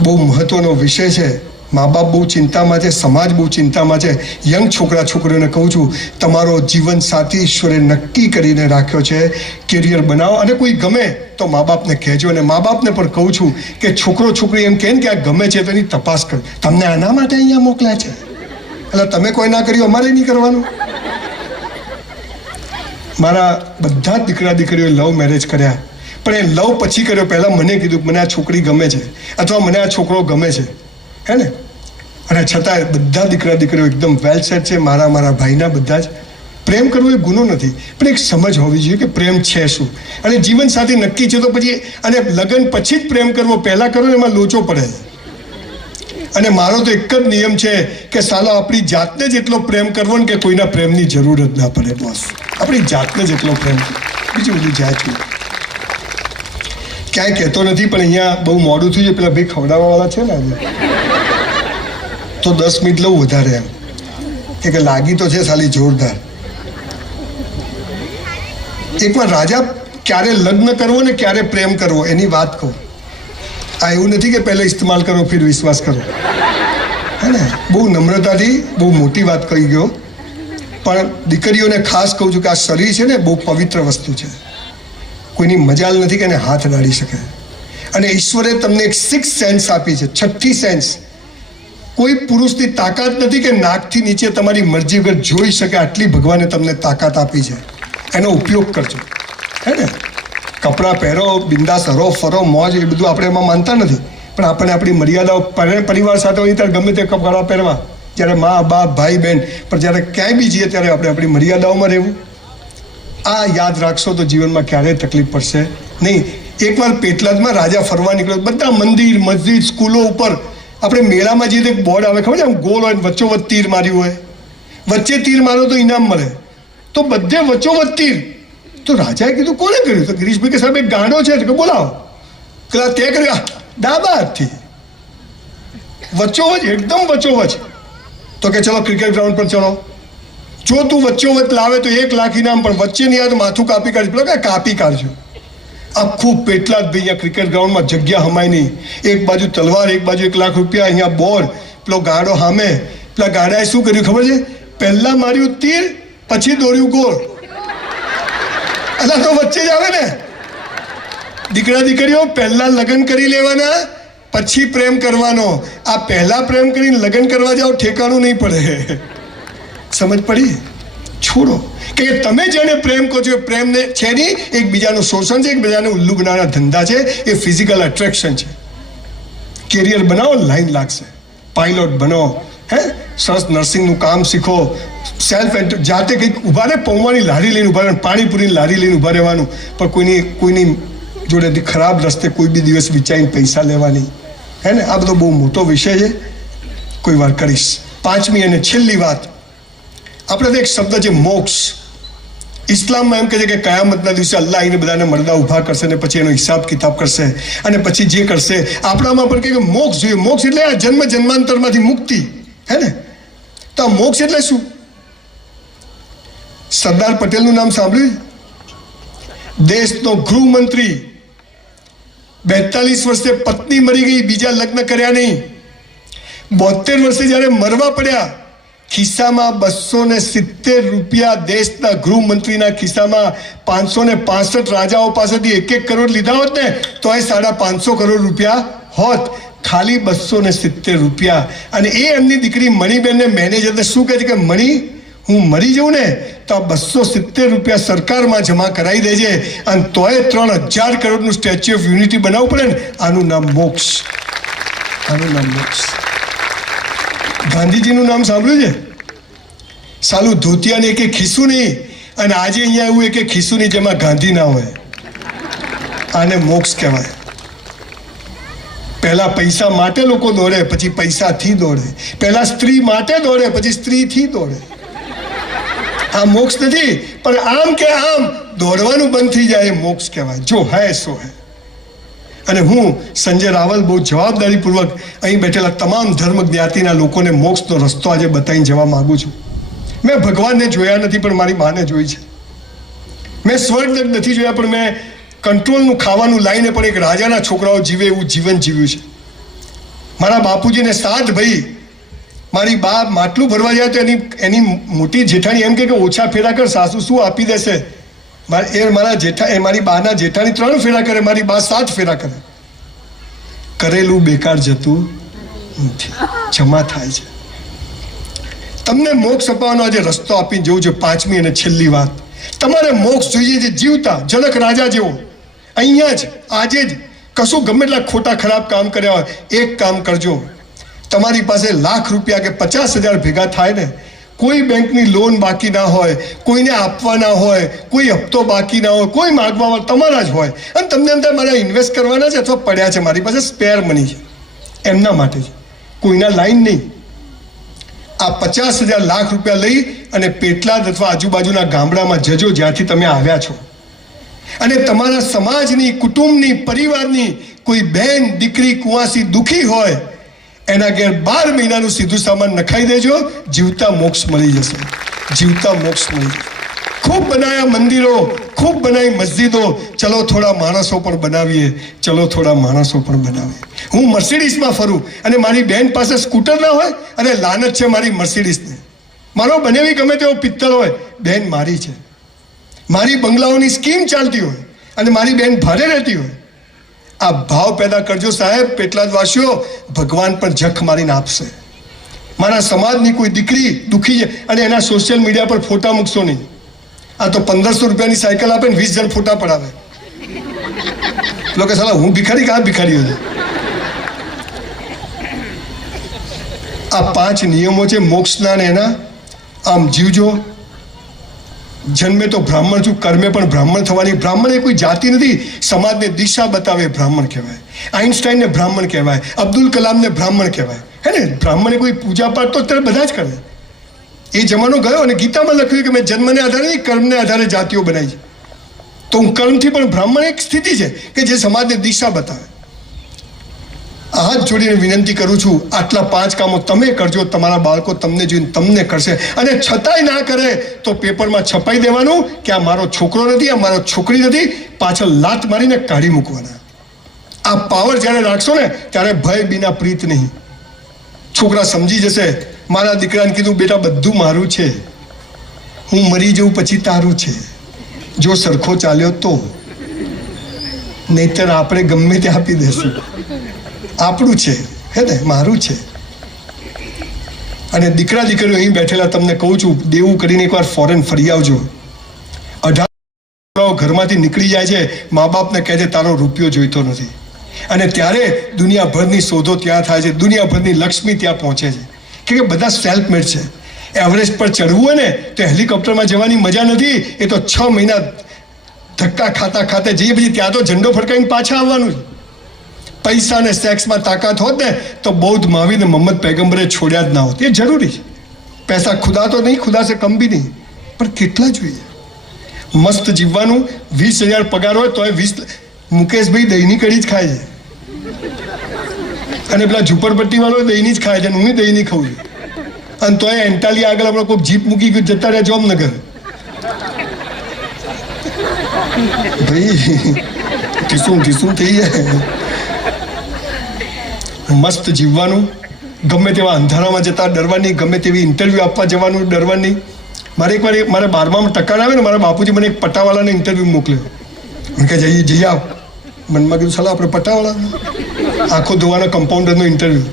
બહુ મહત્વનો વિષય છે. મા બાપ બહુ ચિંતામાં છે, સમાજ બહુ ચિંતામાં છે. યંગ છોકરા છોકરીઓને કહું છું, તમારો જીવન સાથી ઈશ્વરે નક્કી કરીને રાખ્યો છે. કેરિયર બનાવો, અને કોઈ ગમે તો મા બાપને કહેજો. અને મા બાપને પણ કહું છું કે છોકરો છોકરી એમ કહે ને કે આ ગમે છે તો એની તપાસ કરો. તમને આના માટે અહીંયા મોકલ્યા છે, એટલે તમે કોઈ ના કર્યું, અમારે નહીં કરવાનું. મારા બધા જ દીકરા દીકરીઓએ લવ મેરેજ કર્યા, પણ એ લવ પછી કર્યો. પહેલાં મને કીધું મને આ છોકરી ગમે છે અથવા મને આ છોકરો ગમે છે, હે ને. અને છતાં બધા દીકરા દીકરીઓ એકદમ વેલ સેટ છે. મારા ભાઈના બધા જ. પ્રેમ કરવો એ ગુનો નથી, પણ એક સમજ હોવી જોઈએ કે પ્રેમ છે શું, અને જીવન સાથે નક્કી છે તો પછી, અને લગ્ન પછી જ પ્રેમ કરવો, પહેલાં કરો ને એમાં લોચો પડે. અને મારો તો એક જ નિયમ છે કે સાલો આપણી જાતને જ એટલો પ્રેમ કરવો ને કે કોઈના પ્રેમની જરૂર જ ના પડે. બોસ, આપણી જાતને જ એટલો પ્રેમ કરવો, બીજું બધું જાય છે. ક્યાંય કહેતો નથી, પણ અહીંયા બહુ મોડું થયું છે. પેલા ભાઈ ખવડાવવાવાળા છે ને આજે, તો 10 મિનિટ લઉં વધારે, એમ કે લાગી તો છે સાલી જોરદાર. એકવાર રાજા ક્યારે લગ્ન કરવો ને ક્યારે પ્રેમ કરવો એની વાત કહું. આ એવું નથી કે પહેલા ઇસ્તેમાલ કરો ફિર વિશ્વાસ કરો, હે ને. બહુ નમ્રતાથી બહુ મોટી વાત કહી ગયો, પણ દીકરીઓને ખાસ કહું છું કે આ શરીર છે ને બહુ પવિત્ર વસ્તુ છે. કોઈની મજાલ નથી કે એને હાથ અડાડી શકે. અને ઈશ્વરે તમને એક 6th સેન્સ આપી છે, 6ઠ્ઠી સેન્સ. કોઈ પુરુષની તાકાત નથી કે નાકથી નીચે તમારી મરજી વગર જોઈ શકે, આટલી ભગવાને તમને તાકાત આપી છે. એનો ઉપયોગ કરજો, હે ને. કપડાં પહેરો, બિંદાસ હરો ફરો, મોજ, એ બધું આપણે એમાં માનતા નથી, પણ આપણે આપણી મર્યાદાઓ, પરિવાર સાથે હોય ત્યારે ગમે તે કપડાં પહેરવા, જ્યારે મા બાપ ભાઈ બહેન, પણ જ્યારે ક્યાંય બી જઈએ ત્યારે આપણે આપણી મર્યાદાઓમાં રહેવું. આ યાદ રાખશો તો જીવનમાં ક્યારેય તકલીફ પડશે નહીં. એકવાર પેટલાદમાં રાજા ફરવા નીકળ્યો, બધા મંદિર મસ્જિદ સ્કૂલો ઉપર, આપણે મેળામાં જઈએ તો એક બોર્ડ આવે, ખબર છે, આમ ગોળ હોય, વચ્ચોવચ્ચ તીર માર્યું હોય, વચ્ચે તીર મારો તો ઇનામ મળે, તો બધે વચ્ચોવચ્ચ તીર. તો રાજાએ કીધું કોને કર્યું? તો ગિરીશભાઈ કે સાહેબ એક ગાંડો છે કે બોલાવો. કે તે કર્યું ડાબા હાથથી, વચ્ચોવચ્ચ, એકદમ વચ્ચોવચ્ચ. તો કે ચલો ક્રિકેટ ગ્રાઉન્ડ પર ચલો, જો તું વચ્ચોવચ્ચ લાવે તો 1 લાખ ઇનામ, પણ વચ્ચે નહીં આવે તો માથું કાપી કાઢજો. પેલો કે કાપી કાઢજો. આખું પેટલાદ ભાઈ, અહીંયા ક્રિકેટ ગ્રાઉન્ડમાં જગ્યા હમાય નહીં. એક બાજુ તલવાર, એક બાજુ 1 લાખ રૂપિયા, અહીંયા બોર્ડ. પેલો ગાડો સામે, પેલા ગાડાએ શું કર્યું ખબર છે? પહેલા માર્યું તીર, પછી દોર્યું ગોળ. અલા તો વચ્ચે જ આવે ને. દીકરા દીકરીઓ, પહેલા લગ્ન કરી લેવાના, પછી પ્રેમ કરવાનો. આ પહેલા પ્રેમ કરીને લગ્ન કરવા જાઓ, ઠેકાણું નહીં પડે. સમજ પડી? છોડો. કે તમે જેને પ્રેમ કહો છો, પ્રેમને છે નહીં, એકબીજાનું શોષણ છે, એકબીજાને ઉલ્લુ બનાવવાના ધંધા છે, એ ફિઝિકલ એટ્રેક્શન છે. કેરિયર બનાવો, લાઈન લાગશે. પાયલોટ બનો, હે, સરસ નર્સિંગનું કામ શીખો, સેલ્ફ જાતે કંઈક ઊભા રહે, પૌવાની લારી લઈને ઊભા રહે, પાણીપુરીની લારી લઈને ઊભા રહેવાનું, પણ કોઈની જોડેથી ખરાબ રસ્તે કોઈ બી દિવસ વિચારીને પૈસા લેવાની, હે ને. આ બધો બહુ મોટો વિષય છે, કોઈ વાર કરીશ. 5મી અને છેલ્લી વાત, આપણે તો એક શબ્દ છે મોક્ષ. ઇસ્લામમાં એમ કહે છે કે કયામતના દિવસે અલ્લાહ આવીને બધાને મરદા ઊભા કરશે ને પછી એનો હિસાબ કિતાબ કરશે, અને પછી જે કરશે. આપણામાં પણ કહે કે મોક્ષ જોઈએ. મોક્ષ એટલે આ જન્મ જન્માંતરમાંથી મુક્તિ, હે ને. તો આ મોક્ષ એટલે શું? સરદાર પટેલનું નામ સાંભળ્યું? દેશનો ગૃહમંત્રી, 42 વર્ષે પત્ની મરી ગઈ, બીજા લગ્ન કર્યા નહીં. 72 વર્ષે જ્યારે મરવા પડ્યા, ખિસ્સામાં 270 રૂપિયા, દેશના ગૃહમંત્રીના ખિસ્સામાં 565 રાજાઓ પાસેથી 1 કરોડ લીધા હોત ને તો એ 550 કરોડ રૂપિયા હોત. ખાલી 270 રૂપિયા. અને એ એમની દીકરી મણીબેનને મેનેજરને શું કહે છે કે મણી, હું મરી જાઉં ને તો આ 270 રૂપિયા સરકારમાં જમા કરાવી દેજે, અને તોય 3000 કરોડનું સ્ટેચ્યુ ઓફ યુનિટી બનાવવું પડે ને. આનું નામ મોક્ષ. આનું નામ મોક્ષ. ગાંધીજીનું નામ સાંભળ્યું છે? સાલું ધોતિયાને એક ખિસ્સું નહીં, અને આજે અહીંયા એવું એક ખિસ્સું નહીં જેમાં ગાંધી ના હોય. આને મોક્ષ કહેવાય. પહેલા પૈસા માટે લોકો દોડે, પછી પૈસાથી દોડે. પહેલા સ્ત્રી માટે દોડે, પછી સ્ત્રીથી દોડે. આ મોક્ષ નથી, પણ આમ કે આમ દોડવાનું બંધ થઈ જાય એ મોક્ષ કહેવાય. જો હૈ સો હૈ. અને હું સંજય રાવલ બહુ જવાબદારીપૂર્વક અહીં બેઠેલા તમામ ધર્મ જ્ઞાતિના લોકોને મોક્ષનો રસ્તો આજે બતાવીને જવા માંગુ છું. મેં ભગવાનને જોયા નથી, પણ મારી માને જોઈ છે. મેં સ્વર્ગ નથી જોયા, પણ મેં કંટ્રોલનું ખાવાનું લાવીને પણ એક રાજાના છોકરાઓ જીવે એવું જીવન જીવ્યું છે. મારા બાપુજીને 7 ભાઈ. મારી બા માટલું ભરવા જાય તો એની મોટી જેઠાણી એમ કે ઓછા ફેરા કર, સાસુ શું આપી દેશે. મારી બાના જેઠાણી 3 ફેરા કરે, મારી બા 7 ફેરા કરે. કરેલું બેકાર જતું નથી, જમા થાય છે. તમને મોક્ષ અપાવવાનો આજે રસ્તો આપીને જવું છે. 5મી અને છેલ્લી વાત, તમારે મોક્ષ જોઈએ છે જીવતા જનક રાજા જેવો. અહીંયા જ આજે જ કશું ગમે એટલા ખોટા ખરાબ કામ કર્યા હોય, એક કામ કરજો. તમારી પાસે લાખ રૂપિયા કે 50,000 ભેગા થાય ને, કોઈ બેંકની લોન બાકી ના હોય, કોઈને આપવાના હોય, કોઈ હપ્તો બાકી ના હોય, કોઈ માગવા તમારા જ હોય, અને તમને અંદર મારે ઇન્વેસ્ટ કરવાના છે અથવા પડ્યા છે, મારી પાસે સ્પેર મની છે, એમના માટે છે, કોઈના લાઈન નહીં. આ 50,000 લાખ રૂપિયા લઈ અને પેટલાદ અથવા આજુબાજુના ગામડામાં જજો જ્યાંથી તમે આવ્યા છો, અને તમારા સમાજની, કુટુંબની, પરિવારની કોઈ બહેન, દીકરી, કુંવાસી દુઃખી હોય, એના ઘેર 12 મહિનાનું સીધું સામાન નખાઈ દેજો. જીવતા મોક્ષ મળી જશે. જીવતા મોક્ષ મળી જશે. ખૂબ બનાવ્યા મંદિરો, ખૂબ બનાવી મસ્જિદો, ચલો થોડા માણસો પણ બનાવીએ, ચલો થોડા માણસો પણ બનાવીએ. હું મર્સિડીઝમાં ફરું અને મારી બેન પાસે સ્કૂટર ના હોય અને લાનત છે મારી મર્સિડીઝને. મારો બનેવી ગમે તેવો પિત્તળ હોય, બેન મારી છે. મારી બંગલાઓની સ્કીમ ચાલતી હોય અને મારી બેન ભાડે રહેતી હોય. આ ભાવ પેદા કરજો સાહેબ. પેટલાદ વાસીઓ, ભગવાન પણ જખ મારીને આપશે. મારા સમાજની કોઈ દીકરી દુઃખી છે અને એના સોશિયલ મીડિયા પર ફોટા મૂકશો નહીં. આ તો 1500 રૂપિયાની સાયકલ આપે ને 20 જણ ફોટા પડાવે. લોકો સાલા હું ભિખારી કાં ભિખારીઓ છે. આ 5 નિયમો છે મોક્ષના ને એના. આમ જીવજો. જન્મે તો બ્રાહ્મણ છું, કર્મે પણ બ્રાહ્મણ થવાની. બ્રાહ્મણ એ કોઈ જાતિ નથી, સમાજને દિશા બતાવે બ્રાહ્મણ કહેવાય. આઈન્સ્ટાઈનને બ્રાહ્મણ કહેવાય, અબ્દુલ કલામને બ્રાહ્મણ કહેવાય. હે ને, બ્રાહ્મણે કોઈ પૂજા પાઠ તો અત્યારે બધા જ કરે. એ જમાનો ગયો અને ગીતામાં લખ્યું કે મેં જન્મને આધારે નહીં, કર્મને આધારે જાતિઓ બનાવી છે. તો હું કર્મથી પણ બ્રાહ્મણ એક સ્થિતિ છે કે જે સમાજને દિશા બતાવે. હાથ જોડીને વિનંતી કરું છું, આટલા 5 કામો તમે કરજો. તમારા બાળકો તમને જોઈને તમને કરશે, અને છતાંય ના કરે તો પેપરમાં છપાઈ દેવાનું કે આ મારો છોકરો નથી, આ મારો છોકરી નથી, પાછળ લાત મારીને કાઢી મૂકવાના. આ પાવર જ્યારે રાખશો ને ત્યારે ભય બીના પ્રીત નહીં. છોકરા સમજી જશે. મારા દીકરાને કીધું, બેટા બધું મારું છે, હું મરી જઉં પછી તારું છે, જો સરખો ચાલ્યો તો, નહીતર આપણે ગમે તે આપી દેશું. આપણું છે, હે ને, મારું છે. અને દીકરા દીકરીઓ અહીં બેઠેલા તમને કહું છું, દેવું કરીને એકવાર ફોરેન ફરી આવજો. 18 ઘરમાંથી નીકળી જાય છે, મા બાપને કહે છે તારો રૂપિયો જોઈતો નથી, અને ત્યારે દુનિયાભરની શોધો ત્યાં થાય છે, દુનિયાભરની લક્ષ્મી ત્યાં પહોંચે છે, કે બધા સેલ્ફ મેડ છે. એવરેસ્ટ પર ચડવું હોય ને તો હેલિકોપ્ટરમાં જવાની મજા નથી. એ તો 6 મહિના ધક્કા ખાતા ખાતે જઈએ, પછી ત્યાં તો ઝંડો ફડકાઈને પાછા આવવાનું છે. પૈસા અને સેક્સમાં તાકાત હોત ને તો બૌદ્ધ મહાવીર ને મોહમ્મદ પૈગંબરે છોડ્યા જ ના હોત. એ જરૂરી છે. પૈસા ખુદા તો નહીં, ખુદા સે કમ બી નહીં, પણ કેટલા જોઈએ. મસ્ત જીવવાનું. 20,000 પગાર હોય તો 20 મુકેશભાઈ દહીંની કઢી જ ખાય છે, અને પેલા ઝુંપડપટ્ટી વાળો દહીંની જ ખાય છે, હું દહીંની ખાઉં છું. અને તોય એન્ટાલી આગળ આપણે કોઈ જીપ મૂકી ગયું, જતા રહ્યા જામનગર. ભાઈ ઠીસું થઈ જાય. મસ્ત જીવવાનું. ગમે તેવા અંધારામાં જતા ડરવાની, ગમે તેવી ઇન્ટરવ્યૂ આપવા જવાનું ડરવાની. મારે એકવાર મારા 12માં ટકા આવે ને, મારા બાપુજી મને એક પટાવાળાને ઇન્ટરવ્યૂ મોકલ્યો. કે જઈ આવ. મનમાં કીધું સાલા આપણે પટાવાળા, આંખો ધોવાના કમ્પાઉન્ડરનો ઇન્ટરવ્યૂ.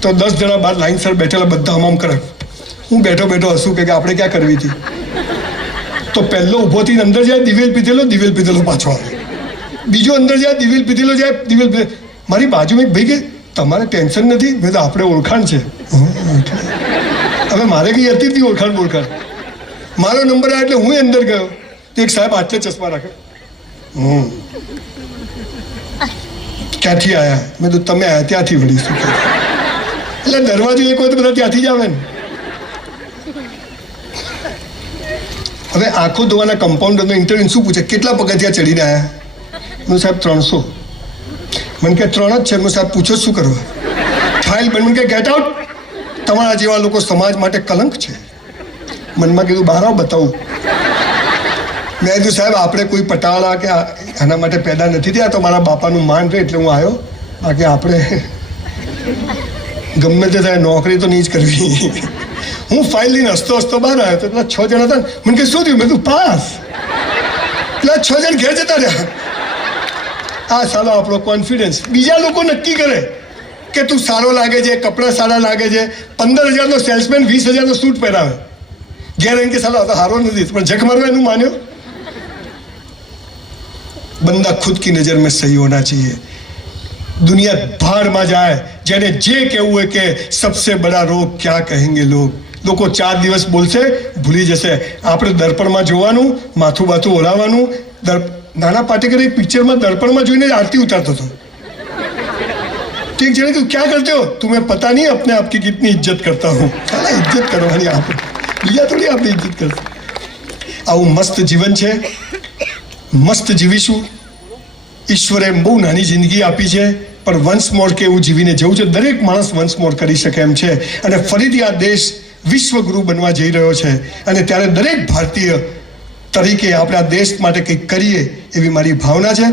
તો 10 જણા બહાર લાઈનસર બેઠેલા, બધા હમામ કરે. હું બેઠો હસું કે આપણે ક્યાં કરવી હતી. તો પહેલો ઊભો થઈને અંદર જાય, દિવેલ પીધેલો પાછો આવે. બીજો અંદર જાય, દિવેલ પીધેલો જાય, દિવેલ પીધેલો. મારી બાજુમાં એક ભાઈ કે તમારે ટેન્શન નથી, મેં તો આપણે ઓળખાણ છે. હવે મારે કઈ હતી જ નહીં ઓળખાણ. મારો નંબર આવ્યો એટલે હું અંદર ગયો. તો એક સાહેબ આટલે ચશ્મા રાખે. ક્યાંથી આવ્યા? મેં તો તમે આવ્યા ત્યાંથી વળી. શું એટલે દરવાજો એક હોય તો બધા ત્યાંથી જ આવે ને. હવે આંખો ધોવાના કમ્પાઉન્ડરનો ઇન્ટરવ્યુ શું પૂછે, કેટલા પગથિયા ચડીને આવ્યા? હું સાહેબ 300. મને કે 3 જ છે. હું સાહેબ પૂછો શું કરવા? ફાઇલ બની. મને કે ગેટ આઉટ. તમારા જેવા લોકો સમાજ માટે કલંક છે. મનમાં કીધું બહાર આવ બતાવું. મેં કીધું સાહેબ આપણે કોઈ પટાળા કે આના માટે પેદા નથી થયા, તો મારા બાપાનું માન રહે એટલે હું આવ્યો. બાકી આપણે ગમે તે થાય નોકરી તો નહીં જ કરવી. હું ફાઇલ લઈને હસતો હસતો બહાર આવ્યો તો પેલા 6 જણા હતા ને, મને કે શું થયું? મેં તું પાસ. પેલા 6 જણ ઘેર જતા રહ્યા. આ સાલો આપણો કોન્ફિડન્સ. બીજા લોકો નક્કી કરે કે તું સારો લાગે છે, કપડાં સારા લાગે છે. 15,000નો સેલ્સમેન 20,000નો સૂટ પહેરાવે, ઘેર એમ કે સાલો આ તો સારો નથી, પણ જખ મારવા એનું માન્યો. બંદા ખુદ કી નજર में सही होना चाहिए. दुनिया भाड़ में जाए, જેને જે કહેવું હોય કે સબસે બડા રોગ ક્યાં કહેંગે લોગ. લોકો 4 દિવસ બોલશે, ભૂલી જશે. આપણે દર્પણમાં જોવાનું, માથું બાથું ઓળાવવાનું. નાના પાટેકર એક પિક્ચરમાં દર્પણમાં જોઈને આરતી ઉતારતો હતો. ઠીક છે ને, ક્યાં કરતે હો? तुम्हें पता नहीं अपने आप की कितनी इज्जत करता हूँ. ખાલી ઇજ્જત કરવાની આપણે, બીજા થોડી આપણે ઇજ્જત કરતા. આવું મસ્ત જીવન છે, મસ્ત જીવીશું. ઈશ્વરે બહુ નાની જિંદગી આપી છે, પણ વન્સ મોર કે એવું જીવીને જવું છે. દરેક માણસ વન્સ મોર કરી શકે એમ છે. અને ફરીથી આ દેશ વિશ્વગુરુ બનવા જઈ રહ્યો છે. અને ત્યારે દરેક ભારતીય તરીકે આપણે આ દેશ માટે કંઈક કરીએ એવી મારી ભાવના છે.